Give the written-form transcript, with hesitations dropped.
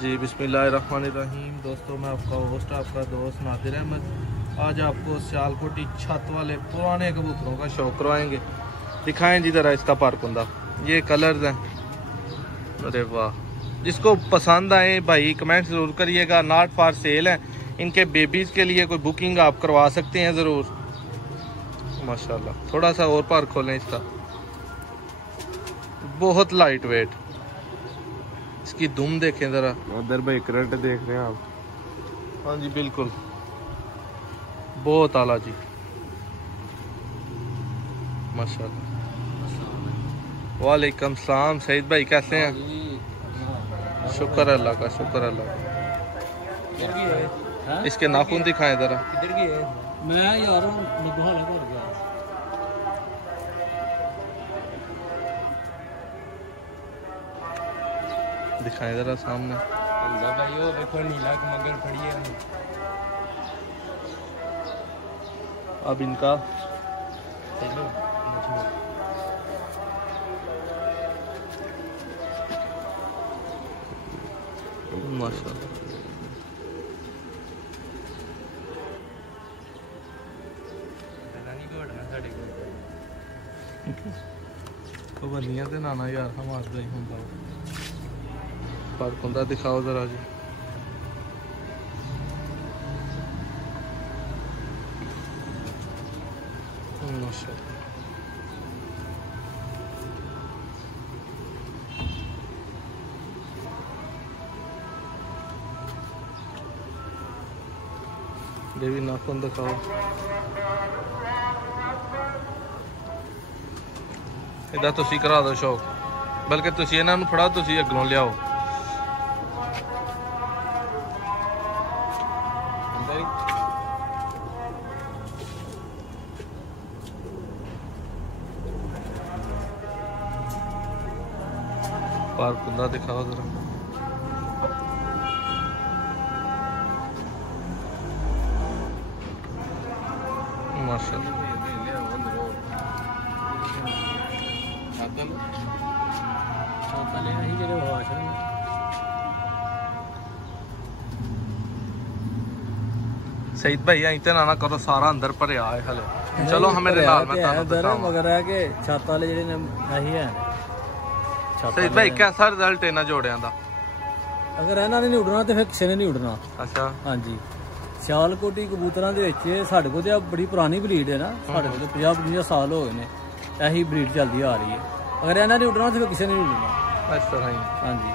जी बिस्मिल्लाहिर्रहमानिर्रहीम। दोस्तों मैं आपका होस्ट आपका दोस्त नादिर अहमद आज आपको सियालकोटी छत वाले पुराने कबूतरों का शौक करवाएंगे। दिखाएं जी ज़रा इसका पारकुंदा, ये कलर्स हैं। अरे वाह, जिसको पसंद आए भाई कमेंट ज़रूर करिएगा। नॉट फॉर सेल हैं, इनके बेबीज़ के लिए कोई बुकिंग आप करवा सकते हैं ज़रूर। माशाल्लाह, थोड़ा सा और पार खोलें इसका, बहुत लाइट वेट। इसकी दुम देखें जरा, उधर भाई करंट देख रहे हैं आप। हाँ जी बिल्कुल, बहुत आला जी, माशाल्लाह। वालेकुम सलाम सईद भाई, कैसे हैं? शुक्र अल्लाह का, शुक्र अल्लाह का। इसके नाखून दिखाएं जरा। मैं यार दिखाएं जरा सामने। भाई वो देखो नीला मगर खड़ी है। अब इनका माशाल्लाह तो बनिया ते नाना यार हमारा ही होंदा। पारकुंदा दिखाओ जरा जी। माशाल्लाह, देवी नाखून दिखाओ। इधर तुसी करा दो शौक, बल्कि तुसी इन्हां नूं फड़ाओ, तुसी अग्गों लियाओ। पारकुंदा दिखाओ जरा। माशाल्लाह, सईद भाई आई ते ना करो, सारा अंदर भरिया है हले। चलो हमें नाल मैं तानू बताऊं मगर है कि छत वाले जेडे ने यही है। सईद भाई कैसा रिजल्ट है ना जोड़ियां दा? अगर ਇਹਨਾਂ ਨੇ ਨਹੀਂ ਉਡਣਾ ਤੇ ਫਿਰ ਕਿਸੇ ਨੇ ਨਹੀਂ ਉਡਣਾ। अच्छा ਹਾਂਜੀ, ਸਿਆਲਕੋਟੀ ਕਬੂਤਰਾਂ ਦੇ ਵਿੱਚ ਸਾਡੇ ਕੋਲ ਤੇ ਬੜੀ ਪੁਰਾਣੀ ਬਰੀਡ ਹੈ ਨਾ, ਸਾਡੇ ਕੋਲ 50-55 ਸਾਲ ਹੋ ਗਏ ਨੇ ਇਹੀ ਬਰੀਡ ਚੱਲਦੀ ਆ ਰਹੀ ਹੈ। ਅਗਰ ਇਹਨਾਂ ਨੇ ਉਡਣਾ ਤੇ ਫਿਰ ਕਿਸੇ ਨੇ ਨਹੀਂ ਉਡਣਾ। इस तरह ही। ਹਾਂਜੀ।